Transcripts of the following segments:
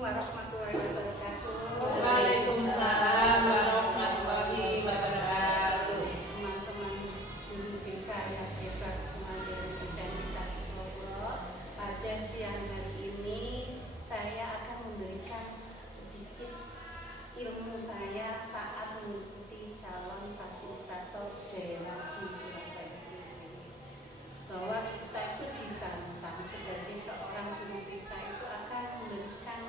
warahmatullahi wabarakatuh. Waalaikumsalam warahmatullahi wabarakatuh. Teman-teman guru BK yang hebat semuanya yang bisa Solo. Pada siang hari ini saya akan memberikan sedikit ilmu saya saat mengikuti calon fasilitator daerah di Surabaya ini. Bahwa kita itu ditantang sebagai seorang guru BK itu akan memberikan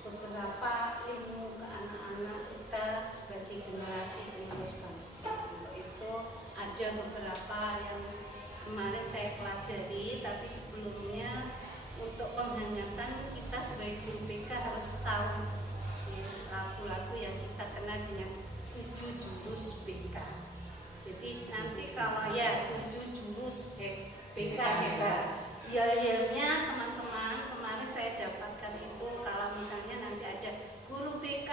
beberapa ilmu ke anak-anak kita sebagai generasi penerus bangsa. Untuk itu ada beberapa yang kemarin saya pelajari, tapi sebelumnya untuk penghangatan kita sebagai guru BK harus tahu lagu-lagu yang kita kenal dengan 7 jurus BK. Jadi nanti kalau ya 7 jurus BK hebat, yel-yelnya teman-teman kemarin saya dapatkan itu kalau misalnya nanti ada guru BK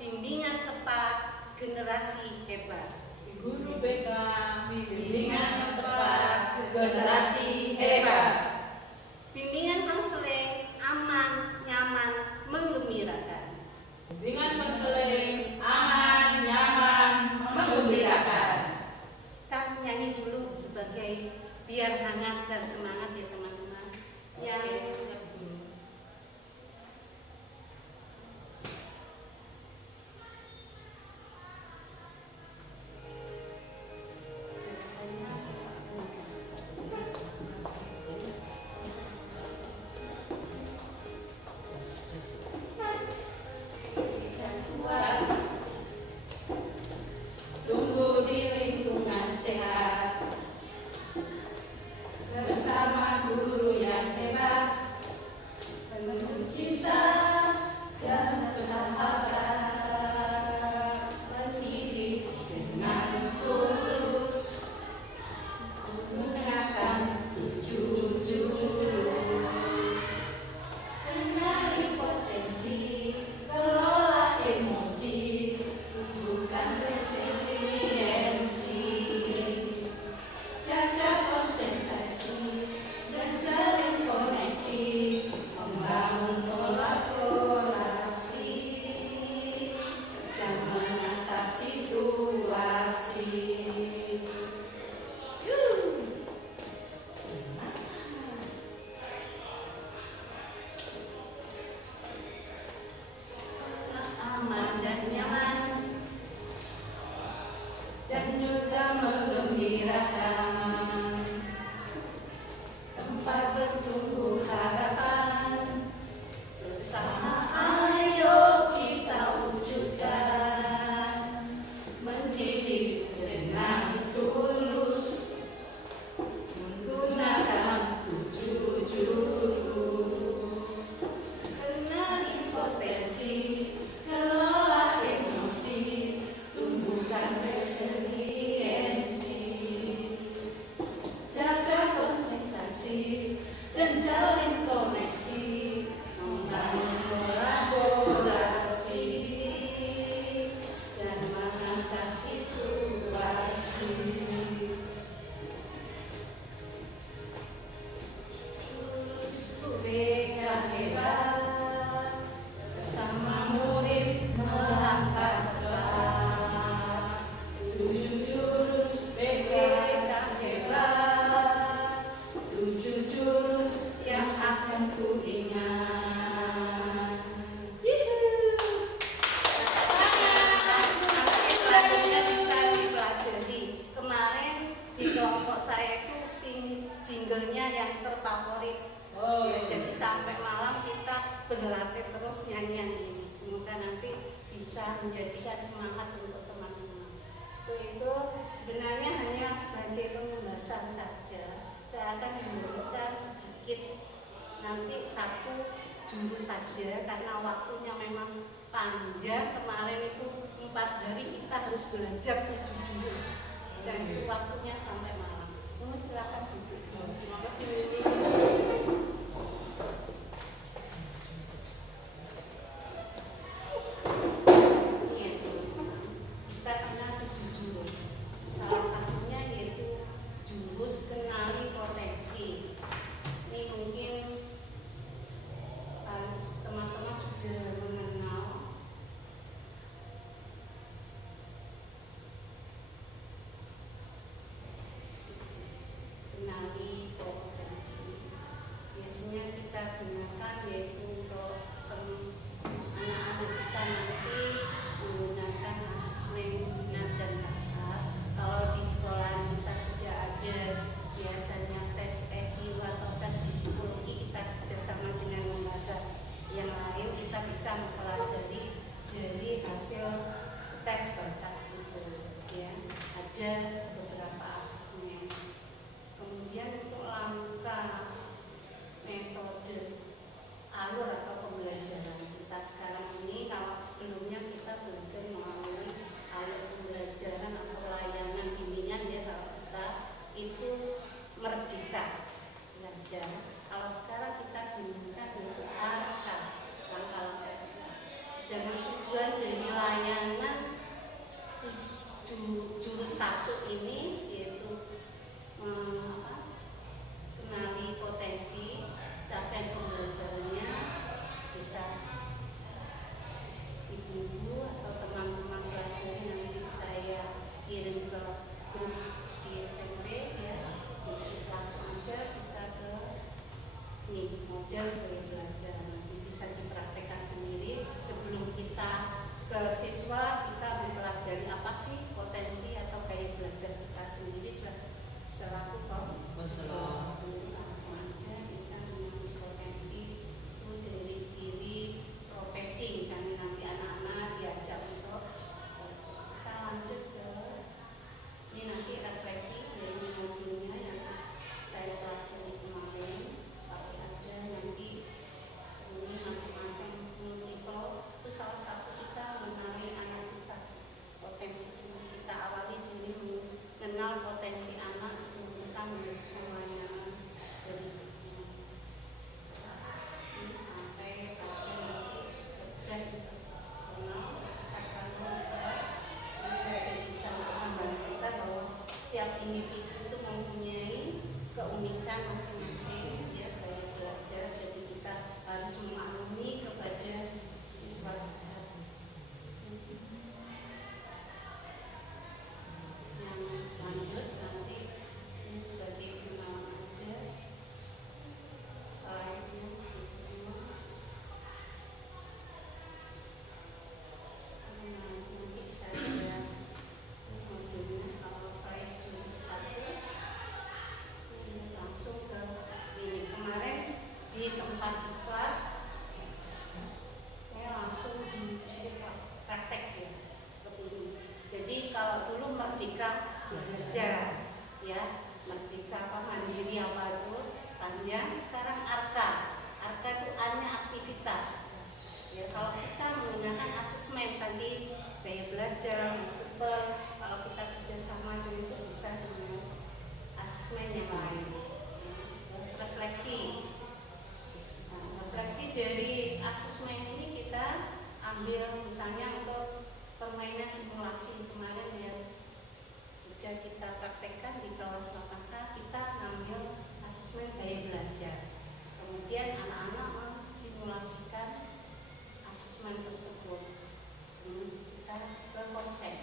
bimbingan tepat generasi hebat. Guru BK bimbingan tepat generasi hebat. Bimbingan konseling aman, nyaman, menggembirakan. Bimbingan konseling aman, nyaman, menggembirakan. Kita nyanyi dulu sebagai biar hangat dan semangat ya teman-teman. Yang Tumbuh di lingkungan sehat bersama guru yang hebat, penuh cinta dan persahabatan, mendidik dengan tulus, menggunakan 7 jurus, kenali potensi, kelola emosi, tumbuhkan resiliensi, jaga konsentrasi dan jalin koneksi, membangun kolaborasi dan mengatasi situasi. Aman dan nyaman dan juga menggembirakan, tempat bertumbuh harapan, bersama ayo kita wujudkan, mendidik dengan tulus, menggunakan 7 jurus, kenali potensi, kelola emosi, tumbuhkan resiliensi, jaga konsentrasi dan jalin koneksi, membangun kolaborasi dan mengatasi situasi. BK hebat, bersama murid melangkah depan. 7 jurus BK hebat, 7 jurus yang akan ku ingat. lagunya bisa dipelajari. Kemarin di kelompok saya itu jinglenya yang terfavorit. Ya, jadi sampai malam kita berlatih terus nyanyian ini. Semoga nanti bisa menjadikan semangat untuk teman-teman. Itu sebenarnya hanya sebagai pengembasan saja. Saya akan memberikan sedikit nanti 1 jurus saja karena waktunya memang panjang. Kemarin itu 4 hari kita harus belajar 7 jurus dan itu waktunya sampai malam. Silakan duduk. Terima kasih. Kita kenal 7 jurus. Salah satunya yaitu jurus kenali potensi. Ini mungkin potensinya kita gunakan yaitu untuk anak-anak kita nanti menggunakan asesmen minat dan bakat. Kalau di sekolah kita sudah ada biasanya tes EQ atau tes psikologi, kita kerjasama dengan lembaga yang lain, kita bisa mempelajari dari hasil tes bakat itu ya. Ada beberapa asesmen. Kemudian untuk langkah metode alur atau pembelajaran kita sekarang ini, kalau sebelumnya kita belajar melalui alur pembelajaran atau layanan bimbingan ya, kalau kita itu merdeka belajar. Kalau sekarang kita gunakan untuk langkah sedangkan tujuan dari layanan jurus 1 ini yaitu kenali potensi, capaian pembelajarannya, bisa ibu-ibu atau teman-teman pelajar nanti saya kirim ke grup di SMP ya, langsung aja kita ke model gaya belajar, nanti bisa dipraktekkan sendiri. Sebelum kita ke siswa, kita mempelajari apa sih potensi atau gaya belajar kita sendiri selaku siswa. Langsung aja kita mengambil potensi itu dari ciri profesi, misalnya nanti anak-anak diajak untuk kita lanjut ke ini nanti refleksi dari modulnya yang saya pelajari kemarin. Tapi ada nanti ini macam-macam multiple, itu salah satu kita mengenali anak kita, potensi kita awali dulu mengenal potensi anak sebelum kita melayani dari ini sampai pada nanti tes personal akan bisa membantu kita bahwa setiap individu itu mempunyai keunikan masing-masing ya, gaya belajar. Jadi kita harus memaklumi kepada siswa kita. Yang lanjut nanti ini sebagai kenalan aja slide-nya. Nanti saya modulnya, kalau saya jurus 1 langsung ke ini. Kemarin di tempat diklat saya langsung disuruh praktek ya, seperti ini. Jadi kalau dulu merdeka belajar ya, merdeka mandiri apa itu panjang, sekarang arka itu A-nya aktivitas ya. Kalau kita menggunakan asesmen tadi gaya belajar, kalau kita kerjasama itu bisa dengan asesmen yang lain. Terus refleksi. Nah, refleksi dari asesmen ini kita ambil misalnya untuk permainan simulasi kemarin ya, sudah kita praktekkan di kelas 8K, kita ngambil asesmen gaya belajar. Kemudian anak-anak mensimulasikan asesmen tersebut. Kita ke konsep.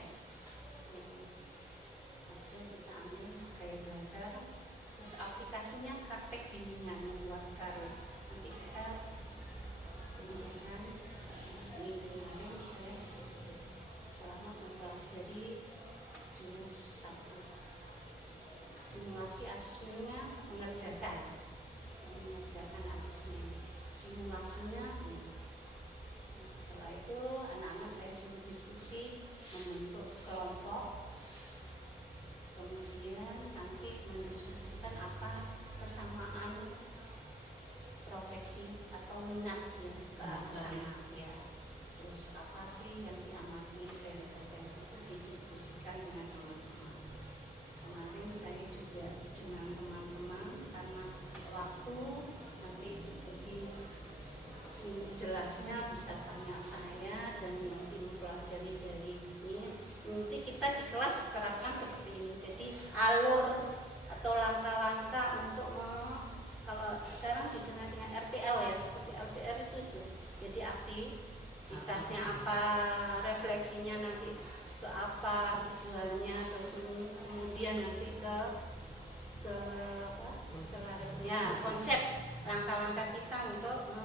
Kita ambil gaya belajar, terus aplikasinya praktek bimbingan membuat karya. Nanti kita kemudian lingkungan saya selama mempelajari jurus 1. Simulasi asesmennya mengerjakan asesmen. Simulasinya setelah itu anak-anak saya suruh diskusi, membentuk kelompok, kemudian nanti mendiskusikan apa kesamaan profesi atau minat yang ke sana ya. Terus apa sih yang diamati dari potensi itu didiskusikan dengan teman-teman. Kemarin saya juga dengan teman-teman karena waktu nanti lebih jelasnya bisa tanya saya dan nanti mempelajari dari ini. Nanti kita di kelas terapkan seperti ini. Jadi alur atau langkah-langkah untuk kalau sekarang dikenal dengan RPL ya, seperti LPR itu. Jadi aktivitasnya apa, refleksinya nanti ke apa tujuannya, terus kemudian nanti ke setelahnya konsep langkah-langkah kita untuk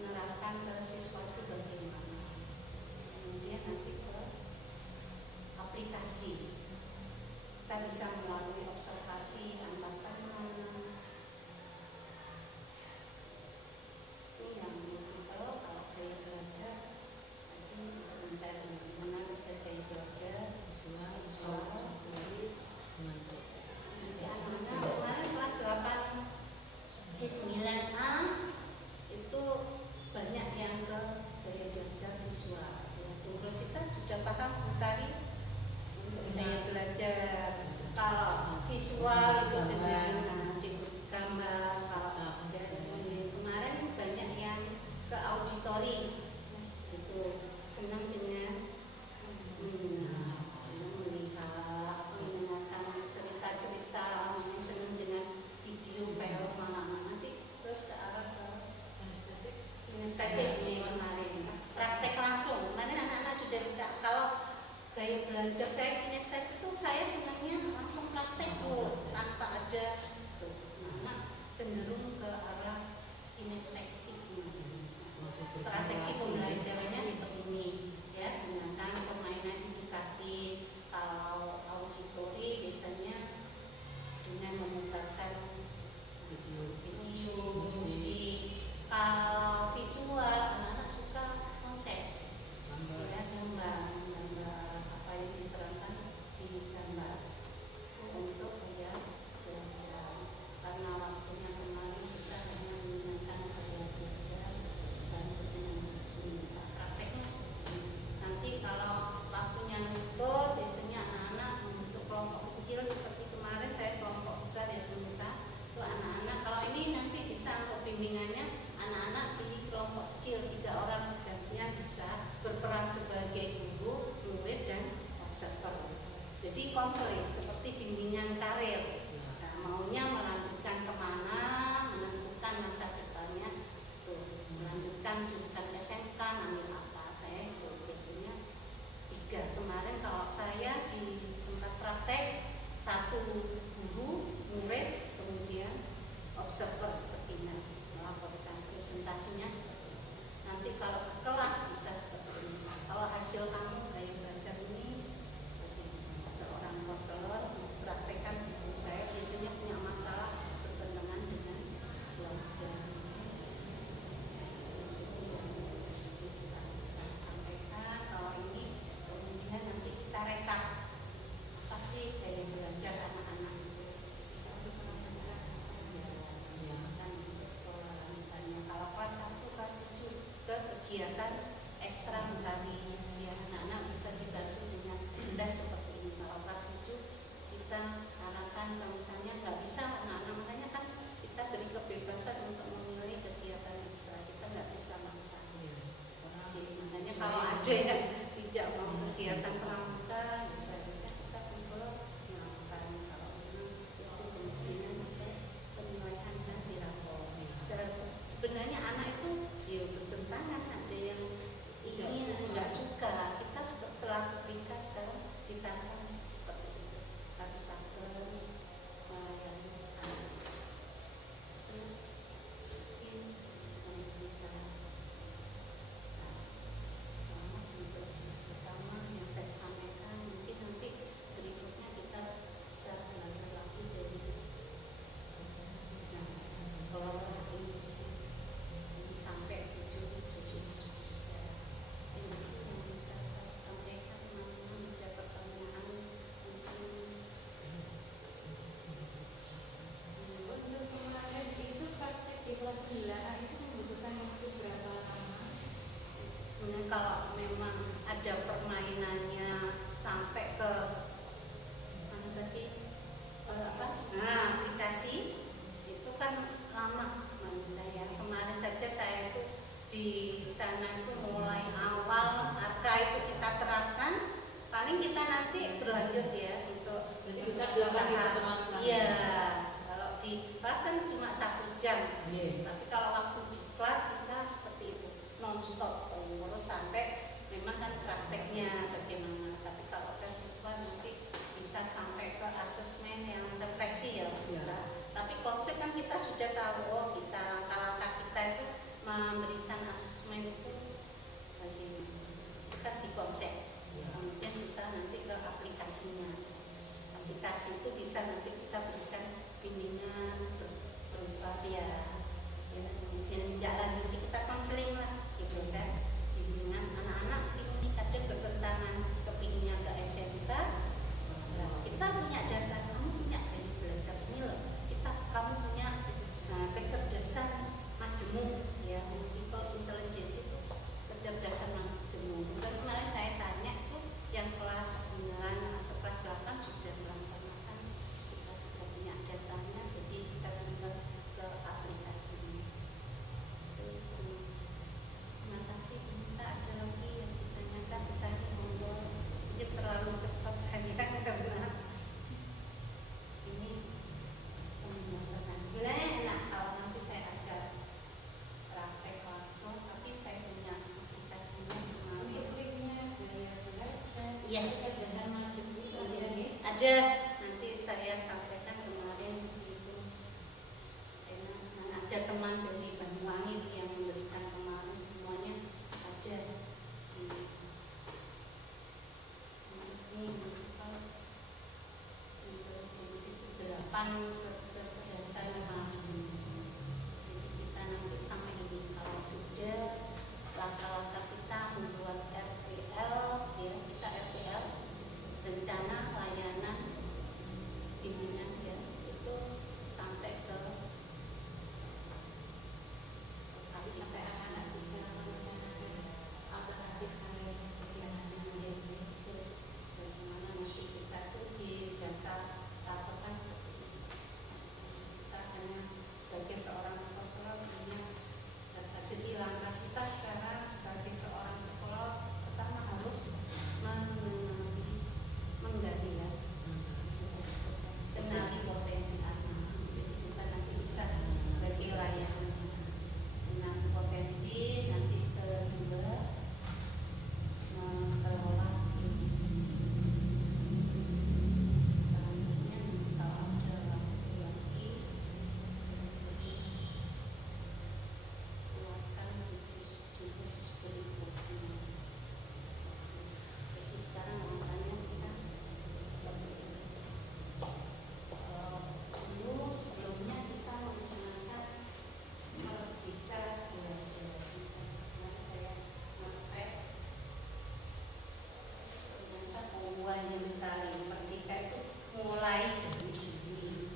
menerapkan ke siswa itu bagaimana. Kemudian nanti ke aplikasi, kita bisa melalui observasi, amatan mana. Ini yang kita kalau gaya belajar tadi mencari bagaimana gaya belajar visual. Nanti anak-anak kemarin kelas 8 9A itu banyak yang ke gaya belajar visual. Terus kita sudah paham tadi untuk gaya belajar. Kalau visual itu dengan diberi gambar. Kalau kemarin banyak yang ke auditori, itu senang dengan melihat, mendengarkan cerita-cerita, senang dengan video film nanti terus ke arah ke kinestetik nih kemarin praktek langsung. Kemarin anak-anak sudah bisa. Kalau gaya belajar saya kinestetik itu saya senangnya langsung praktek tuh tanpa ada anak cenderung ke arah kinestetik. Strategi pembelajarannya seperti ini ya, menggunakan permainan edukatif. Kalau auditori biasanya dengan memutarkan video, musik. Kalau visual anak-anak suka konsep, ya, gambar apa yang diterangkan di gambar untuk ya belajar. Karena waktunya kemarin kita hanya menggunakan gaya belajar dan dengan prakteknya seperti ini. Nanti kalau waktunya nutup, biasanya anak-anak membentuk kelompok kecil seperti kemarin saya kelompok besar yang minta itu anak-anak. Kalau ini nanti bisa untuk bimbingannya anak-anak di kelompok kecil 3 orang gantian bisa berperan sebagai guru, murid dan observer. Jadi konseling seperti bimbingan karir. Nah, maunya melanjutkan kemana, menentukan masa depannya, tuh, melanjutkan jurusan SMK, ambil apa saya itu biasanya 3. Kemarin kalau saya di tempat praktek 1 guru, murid, kemudian observer bertindak melaporkan presentasinya seperti ini. Nanti kalau kelas bisa seperti ini. Kalau hasil kamu gaya belajar ini seorang konselor mempraktekkan buku saya biasanya punya masalah bertentangan dengan keluarga. Bisa sampaikan kalau ini, kemudian nanti kita rekap apa sih gaya belajar anak-anak itu. Kalau kelas 1, kelas 7 ke kegiatan ekstra tadi ya, anak-anak bisa dibantu dengan tes seperti ini. Kalau kelas 7 kita arahkan kalau misalnya nggak bisa anak-anak, makanya kan kita beri kebebasan untuk memilih kegiatan ekstra, kita nggak bisa maksa. Makanya kalau ada yang tidak mau kegiatan pramuka, bisa kita konselor melakukan. Kalau itu kemungkinan penilaian dan dirapor. Sebenarnya anak itu ya bertentangan, ada yang ingin nggak suka. Kita selaku mereka sekarang ditantang seperti itu, harus sabar melayani anak. Terus mungkin bisa sama untuk jenis pertama yang saya sampaikan. Mungkin nanti berikutnya kita bisa belajar lagi dari kelola industri sampai 7 ini yang bisa saya sampaikan. Teman-teman ada pertanyaan untuk kemarin itu praktek di kelas 9 itu membutuhkan waktu berapa lama? sebenarnya kalau memang ada permainannya sampai ke mana tadi aplikasi itu kan lama ya. Kemarin saja saya itu di sana itu mulai awal harga itu kita terapkan, paling kita nanti berlanjut ya untuk bisa dilakukan di teman selama. Iya, kalau di kelas kan cuma 1 jam. Tapi kalau waktu di kelas kita seperti itu non-stop terus sampai memang kan prakteknya bagaimana. Tapi kalau ke siswa nanti bisa sampai ke asesmen yang refleksi ya. Tapi konsep kan kita sudah tahu, oh kita langkah-langkah kita itu memberikan asesmen itu bagaimana. Kita di konsep, kemudian kita nanti ke aplikasinya. Aplikasi itu bisa nanti kita berikan bimbingan berupa ya, kemudian tidak lanjut kita konseling lah, gitu kan. Bimbingan anak-anak ini kadang bertentangan kepinginnya ke SMK. Nah, kita punya data, kamu punya gaya belajar ini loh. Kamu punya kecerdasan majemuk, ya, multiple intelligence itu kecerdasan majemuk. Kemarin saya tanya itu yang kelas 9 atau kelas 8 sudah melaksanakan, kita sudah punya datanya, jadi kita tinggal ke aplikasi. Terima kasih. Kita ada lagi yang ditanyakan, tadi monggo. Ini terlalu cepat saya karena ini pembahasan. Sebenarnya enak kalau nanti saya ajar praktek langsung, tapi saya punya aplikasinya kemarin. Untuk linknya gaya belajar, Iya. kecerdasan majemuk itu ada nih. Ada, nanti saya sampaikan kemarin itu. Enak. Nah, ada teman dari Banyuwangi yang memberikan kemarin, semuanya ada. Ini intelijensi itu 8 kecerdasan majemuk. Jadi kita nanti sampai ini kalau sudah langkah-langkah kita membuat RPL, ya kita RPL rencana layanan bimbingan, ya itu sampai ke Sampai anak-anak bisa merencanakan alternatif karir aplikasinya, itu bagaimana nanti kita tuh di data laporan seperti ini. Kita hanya sebagai seorang konselor punya data. Jadi langkah kita sekarang sebagai seorang konselor pertama harus menggali, ya, kenali potensi anak. Jadi kita nanti bisa sebagai layanan dengan potensi, nanti kedua mengelola industri. Selanjutnya nanti kalau ada waktu lagi keluarkan jurus berikutnya. Jadi sekarang makanya kita seperti ini. Dulu sebelumnya kita menggunakan merdeka belajar. Saya ngetek ternyata banyak sekali. Merdeka itu mulai dari diri.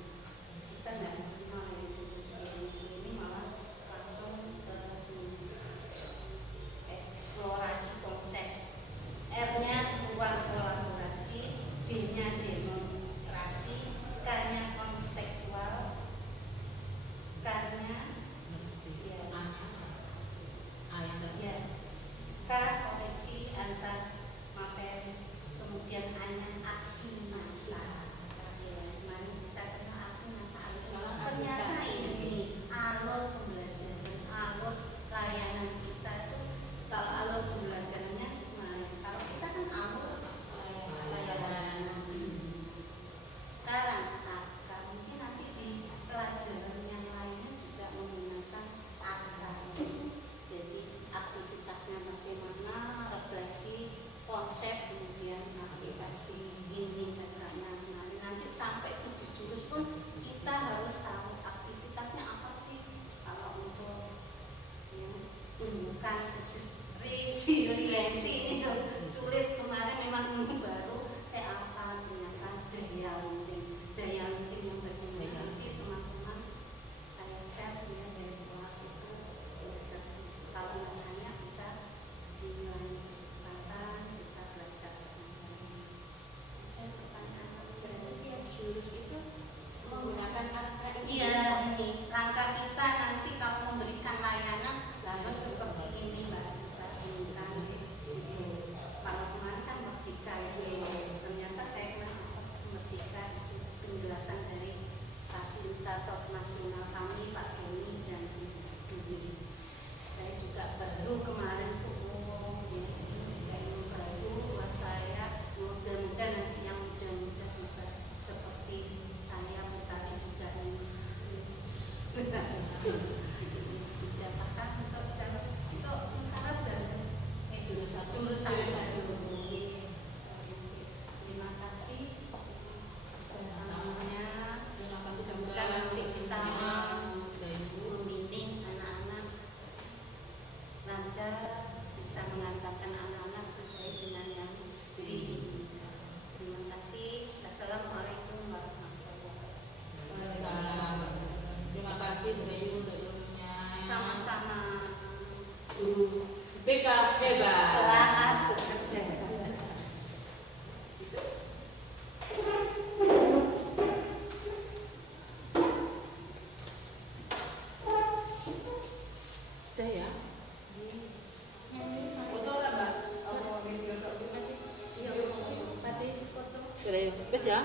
Kita nggak kenal yang dulu sebelum ini, malah langsung ke sini. Eksplorasi konsep. R-nya ruang kolaborasi, D-nya demokrasi, K-nya konstekstual, K-nya ya, K koneksi antar materi, kemudian A-nya aksi nyata. Mari kita kenal aksi nyata. Ternyata ini alur pembelajaran, alur layanan kita itu. Kalau alur pembelajarannya gimana? Kalau kita kan alur layanan. Sekarang mungkin nanti di pelajaran yang lainnya juga menggunakan angka. Jadi aktivitasnya bagaimana, refleksi, konsep, kemudian aplikasi ini dan sana. Nanti sampai 7 jurus pun kita harus tahu aktivitasnya apa sih. Kalau untuk tumbuhkan resiliensi ini sulit. Kemarin memang baru saya akan gunakan daya ungkit yang bagaimana nanti teman-teman saya share, ya saya buat itu belajar. Kalau nanya bisa di lain kesempatan kita belajar. Ada pertanyaan? Berarti yang jurus itu menggunakan angka ini. Iya, ini langkah kita nanti kalau memberikan layanan harus seperti ini, Mbak. Kita minta gitu. Kalau kemarin kan merdeka, ya. mengajar, bisa mengantarkan anak-anak sesuai dengan yang diinginkan. Terima kasih. Assalamualaikum warahmatullahi wabarakatuh. Waalaikumsalam. Terima kasih Bu Ayu untuk ilmunya. Sama-sama. Guru BK hebat. Selamat bekerja. Udah ya? Foto lah Mbak? Apa video? Masih? Iya, mati foto. Udah ya? Bes ya?